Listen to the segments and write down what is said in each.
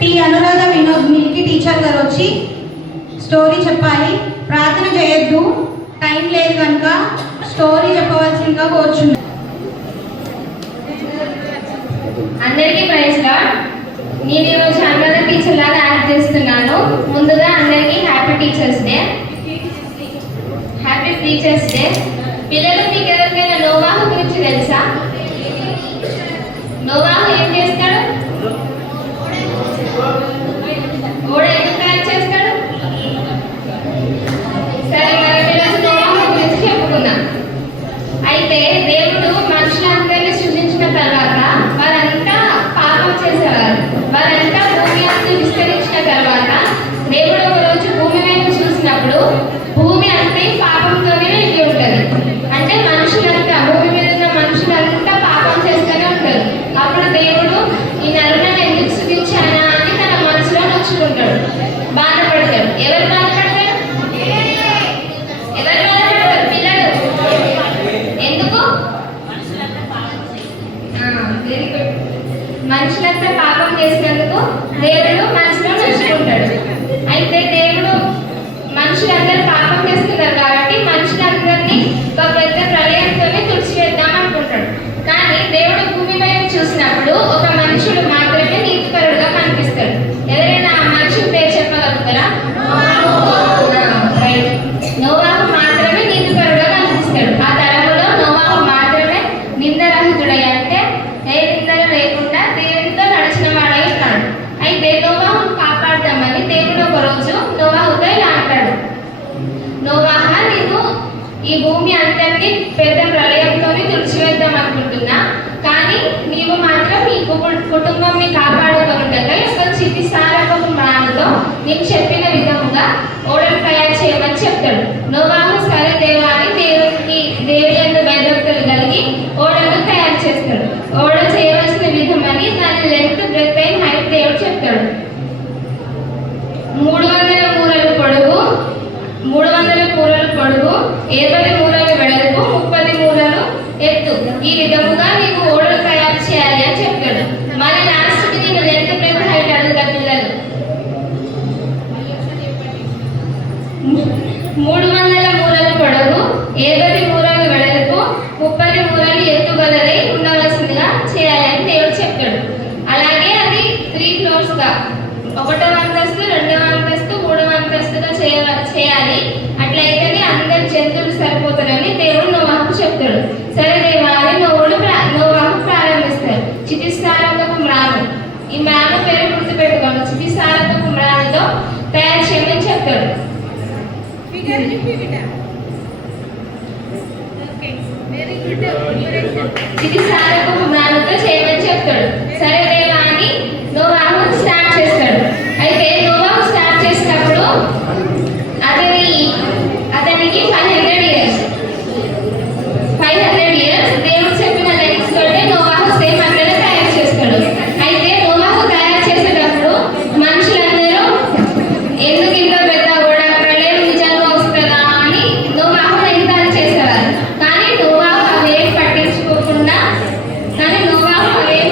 T Anuradha Vinod మిల్కి teacher గారు వచ్చి story చెప్పాలి. ప్రార్థన చేయొద్దు, టైం లేదు కనుక స్టోరీ చెప్పవలసిందిగా కోరుచున్నాను. అందరికీ ప్రైజ్ లార్డ్. నేను ఈరోజు అనురాధ టీచర్ లాగా యాక్ట్ చేస్తున్నాను. ముందుగా అందరికీ happy teachers day. Happy teachers day. పిల్లలు మీకు ఎవరికైనా నోవాహు గురించి తెలుసా? నోవాహు ఏం చేస్తాడు? ఓడ ఎందుకు తయారు చేస్తాడు? సరే, మరి ఈరోజు నోవాహు గురించి చెప్పుకుందాం. అయితే దేవుడు మనుషులందరినీ సృజించిన తర్వాత వారంతా పాపం చేసేవారు. వారంతా భూమి అంతా విస్తరించిన తర్వాత దేవుడు ఒక రోజు భూమి వైపు చూసినప్పుడు భూమి అంతా పాపంతోనే నిండి ఉంటుంది. అంటే మనుషులంతా, భూమి మీద ఉన్న మనుషులంతా పాపం చేస్తూనే ఉంటారు. అప్పుడు దేవుడు ఈ నరులను ఎందుకు సృజించానా అని తన మనసులో నొచ్చుకుంటాడు, బాధపడతాడు. ఎవరు బాధపడతారు? ఎవరు బాధపడతారు? పిల్లలు. ఎందుకు? మనుషులంతా పాపం చేసినందుకు దేవుడు మనసులో నొచ్చుకుంటాడు. అయితే దేవుడు మనుషులందరూ పాపం చేస్తున్నారు కాబట్టి మనుషులందరినీ ఒక పెద్ద ప్రళయంతోనే తుడిచివేద్దాం అనుకుంటాడు. కానీ దేవుడు భూమి వైపు చూసినప్పుడు ఒక మనుషుడు మాత్రమే నీతిపరుడుగా కనిపిస్తాడు. ఎవరైనా ఆ మనుషుల పేరు చెప్పగలుగుతారా? రైట్. నోవాహు మాత్రమే నీతిపరుడుగా కనిపిస్తాడు. ఆ తరములో నోవాహు మాత్రమే నిందరహితుడై, అంటే ఏ నిందలు లేకుండా దేవునితో నడిచిన వాడై ఉన్నాడు. అయితే నోవాహును కాపాడదామని దేవుడు ఒక రోజు నోవాహుతో ఇలా అంటాడు, నోవాహా, నేను ఈ భూమి అంతటినీ పెద్ద ప్రళయంతోనే తుడిచివేద్దాం అనుకుంటున్నా, కానీ నీవు మాత్రం నీ కుటుంబంని కాపాడుకుంటుండగా ఒక చితిసారపు మ్రానుతో నీకు చెప్పిన విధముగా ఓడలు తయారు చేయమని చెప్తాడు. నోవాహు సరే దేవా అని దేవుని యందు భయభక్తులు కలిగి ఓడలను తయారు చేస్తాడు. ఓడ చేయవలసిన విధమని దాని లెంత్, బ్రెత్ అండ్ హైట్ దేవుడు చెప్తాడు. 300 మూరలు పొడుగు, 20 మూరలు వెడల్పు, 30 మూరలు ఎత్తు, ఈ విధముగా నీకు ఓడలు తయారు చేయాలి అని చెప్తాడు. మళ్ళీ లాస్ట్కి నీకు లెంత్, బ్రెత్, హైట్ అడుగుతా పిల్లలు. 300 మూరలు పొడవు, 20 మూరలు వెడల్పు, 30 మూరలు ఎత్తు గలదై ఉండవలసిందిగా చేయాలని దేవుడు చెప్తాడు. అలాగే అది 3 ఫ్లోర్స్గా, 1వ అంతస్తు, 2వ అంతస్తు, 3వ అంతస్తుగా చేయాలి. అట్లయితేనే అందరి జంతువులు సరిపోతారని దేవుడు నోవాహుకు చెప్తాడు. సరే దేవా అని నోవాహు ప్రారంభిస్తారు. చితిసారకపు మ్రాను, ఈ మ్రాను పేరు గుర్తుపెట్టుకోండి. చితిసారకపు మ్రానుతో తయారు చేయమని చెప్తాడు. చితిసారకపు మ్రానుతో చేయమని చెప్తాడు. సరే దేవా అని నోవాహు స్టార్ట్ చేస్తాడు. అయితే నోవాహు స్టార్ట్ చేసినప్పుడు అతనికి 500 ఇయర్స్ దేవుడు చెప్పిన లెన్స్ తోటే నోవాహు సేమ్ అట్లనే తయారు చేస్తాడు. అయితే నోవాహు తయారు చేసేటప్పుడు మనుషులందరూ ఎందుకు ఇంత పెద్ద ఓడ, ప్రళయం నిజంగా వస్తుందా అని నోవాహును ఎంతని చేసేవారు. కానీ నోవాహు అవేం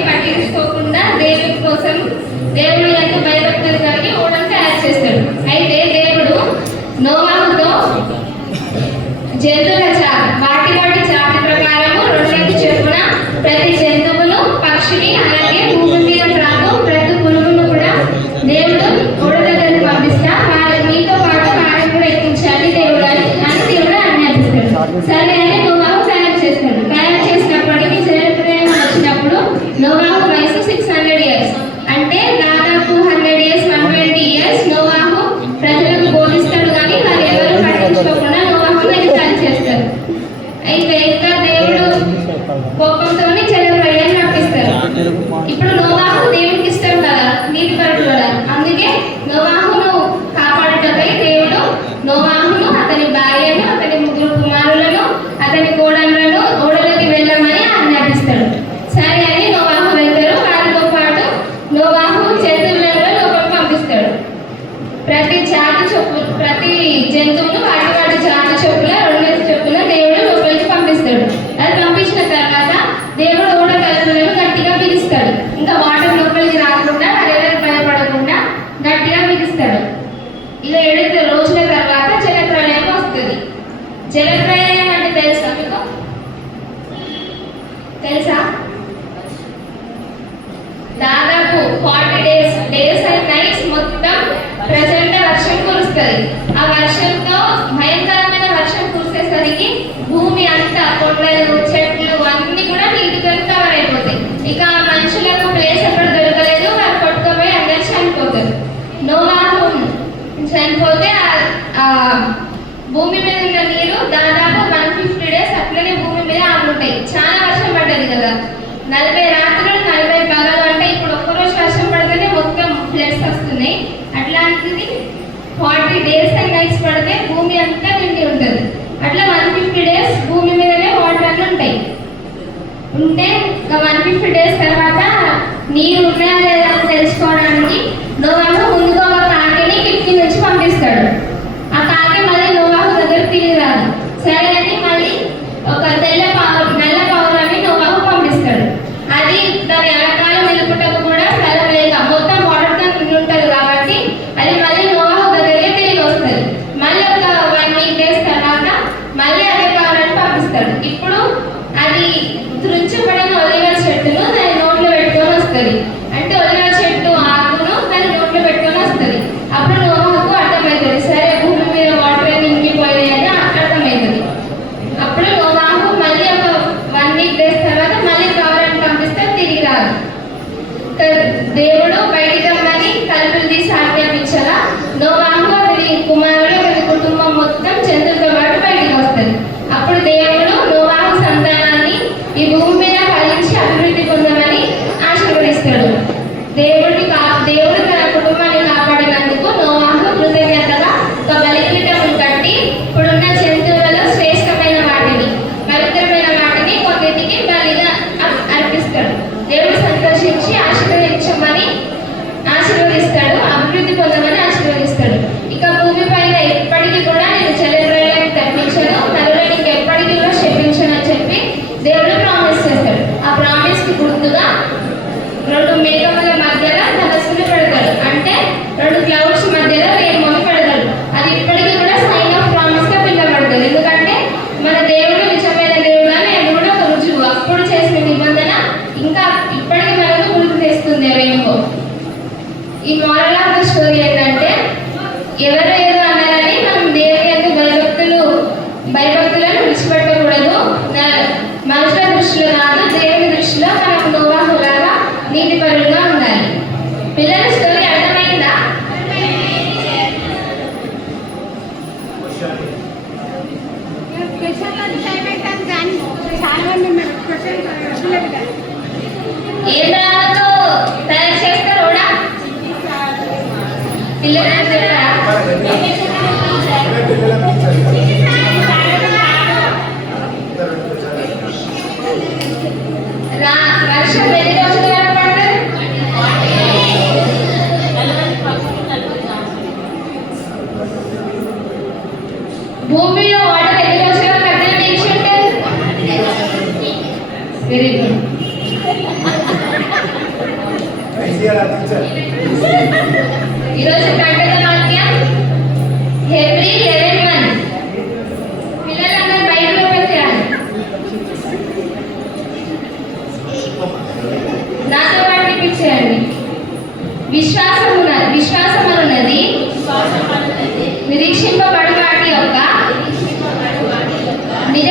పట్టించుకోకుండా దేవుడి కోసం, దేవుడి యొక్క భయభక్తులు కలిగి ఓడను తయారు చేస్తాడు. అయితే దేవుడు నోవాహుతో జంతువుల వాటి జాతి ప్రకారము 2 చొప్పున ప్రతి జంతువును, పక్షిని, అలాగే భూమి మీద ప్రాకు ప్రతి పురుగును కూడా దేవుడు ఓడ దగ్గరికి పంపిస్తా, మీతో పాటు వారిని కూడా ఎక్కించాలి దేవుడు అని దేవుడు ఆజ్ఞాపిస్తాడు. సరే అని నోవాహు తయారు చేస్తాడు. తయారు చేసినప్పటికీ జలప్రలయం వచ్చినప్పుడు నోవాహు వయసు 600 ఇయర్స్, అంటే దాదాపు 100 ఇయర్స్, 120 ఇయర్స్ నోవాహు ప్రజలకు బోధిస్తాడు. కానీ వారు ఎవరు పట్టించుకోకుండా నోవాహును ఎగతాళి చేస్తారు. అయితే ఇంకా దేవుడు కోపంతోనే జలప్రలయం రప్పిస్తారు. ఇప్పుడు నోవాహు దేవునికి ఇష్టం కదా, నీతిపరుడు కదా, అందుకే నోవాహును కాపాడటపై దేవుడు నోవాహును, అతని భార్యను, అతని 3 కుమారులను, అతని కోడళ్లను ఓడలోకి వెళ్ళమని ఆజ్ఞాపిస్తాడు. సరే అని నోవాహు వెళ్తారు. వారితో పాటు నోవాహు జంతువులను లోపలికి పంపిస్తాడు. ప్రతి జంతువును వాటి జాతి చొప్పున 2 చొప్పున దేవుడు లోపలికి పంపిస్తాడు. అది పంపించిన తర్వాత దేవుడు ఓడ తలుపులను గట్టిగా పిలుస్తాడు. ఇంకా వాటర్ లోపలికి రాకుండా వారెవరికి భయపడకుండా భూమి మీద ఉన్న నీరు దాదాపు 150 డేస్ అట్లనే భూమి మీద ఆగుంటాయి. చాలా వర్షం పడ్డది కదా, 40 రాత్రులు 40 పగలు, అంటే ఇప్పుడు ఒక్కరోజు వర్షం పడితేనే మొత్తం ఫ్లడ్స్ వస్తున్నాయి. అట్లాంటిది 40 డేస్ అండ్ నైట్స్ పడితే భూమి అంతా నిండి ఉంటుంది. అట్లా 150 డేస్ భూమి మీదనే వాటర్ అన్నీ ఉంటాయి. ఉంటే 150 డేస్ తర్వాత నీరు ఉన్నాయా లేదా అని తెలుసుకోవడానికి నోవాహు ముందుగా ఒక కాకిని కిటికీ నుంచి పంపిస్తాడు. ఆ కాకి మళ్ళీ నోవాహు దగ్గర తిరిగి రాదు. సరే అని మళ్ళీ ఒక నల్ల పావురాన్ని నోవాహు పంపిస్తాడు. అది దాని అలకాలం నిలుపుటకు కూడా స్థలం లేక మొత్తం వాటర్తో నిండి ఉంటుంది కాబట్టి అది మళ్ళీ నోవాహు దగ్గరికి తిరిగి వస్తుంది. మళ్ళీ ఒక 1 వీక్ డేస్ తర్వాత మళ్ళీ అదే పావురాన్ని పంపిస్తాడు. ఇప్పుడు అది త్రుంచబడిన ఒలివ చెట్టును దాని నోట్లో పెట్టుకొని వస్తుంది. అంటే ఒలివ చెట్టు ఆకును దాని నోట్లో పెట్టుకొని వస్తుంది. అప్పుడు నోవాహుకు అర్థమవుతుంది, సరే భూమి మీద వాటర్ నిండిపోయాయి అని అర్థమవుతుంది. అప్పుడు నోవాహు మళ్ళీ ఒక 1 వీక్ డేస్ తర్వాత మళ్ళీ పావురాన్ని పంపిస్తే తిరిగి రాదు. దేవుడు బయటికి రమ్మని తలుపులు తీసి ఆజ్ఞాపించగా నోవాహు అతని కుమారుడు అతని కుటుంబం మొత్తం చంద్రులతో పాటు బయటికి వస్తుంది. అప్పుడు దేవుడు నోవాహు సంతానాన్ని ఈ భూమి మీద ఫలించి అభివృద్ధి పొందమని ఆశీర్వదిస్తాడు. దేవుడు తన కుటుంబాన్ని కాపాడినందుకు నోవాహు కృతజ్ఞతగా ఒక బలిపీఠం కట్టి ఇప్పుడున్న జంతువులలో శ్రేష్టమైన వాటిని పవిత్రమైన వాటిని కొన్నిటికి బలిగా అర్పిస్తాడు. దేవుడు సంతోషించి ఆశీర్వదించమని ఆశీర్వదిస్తాడు, అభివృద్ధి పొందమని ఆశీర్వదిస్తాడు. ఇక భూమి పైన ఎప్పటికీ కూడా నేను జలప్రలయాన్ని తప్పించను, నరులను ఇంకెప్పటికీ కూడా శపించను అని చెప్పి దేవుడు ప్రామిస్ చేస్తాడు. ఆ ప్రామిస్ కి గుర్తుగా 2 మేఘముల మధ్యలో ధనస్సుని పెడతాడు. అంటే 2 క్లౌడ్స్ మధ్యలో రేణువుని పెడతాడు. అది ఇప్పటికీ కూడా సైన్ ఆఫ్ ప్రామిస్ గా పిల్లబడుతుంది. ఎందుకంటే మన దేవుడు నిజమైన దేవుడు అని కూడా ఒక రుజువు. అప్పుడు చేసిన నిబంధన ఇంకా ఇప్పటికీ మనకు గుర్తు తెస్తుంది రేణువు. ఈ మోరల్ ఆఫ్ ద స్టోరీ ఏంటంటే, ఎవరు ఏదో అన్నారని మనం దేవుని యొక్క భయభక్తులను విడిచిపెట్టకూడదు. మనుషుల దృష్టిలో కాదు, దేవుని దృష్టిలో మనం నోవాహులాగా నీతిపరులుగా ఉండాలి. పిల్లల స్టోరీ అర్థమైందా? ఏం రావతో తయారు చేస్తారు కూడా పిల్లలు వర్షం ఎన్ని రోజులు ఏర్పడుతుంది? భూమిలో వాటర్ ఎన్ని రోజులు కట్టెలు నిలిచి ఉంటుంది? Very good. ఈరోజు కట్టెల వాక్యం హెబ్రీ 11:1. పిల్లలందరూ బైబిల్ ఓపెన్ చేయాలి. నాతో పాటు వినిపించేయండి. విశ్వాసమున్నది నిరీక్షింపబడు వాటి యొక్క నిజ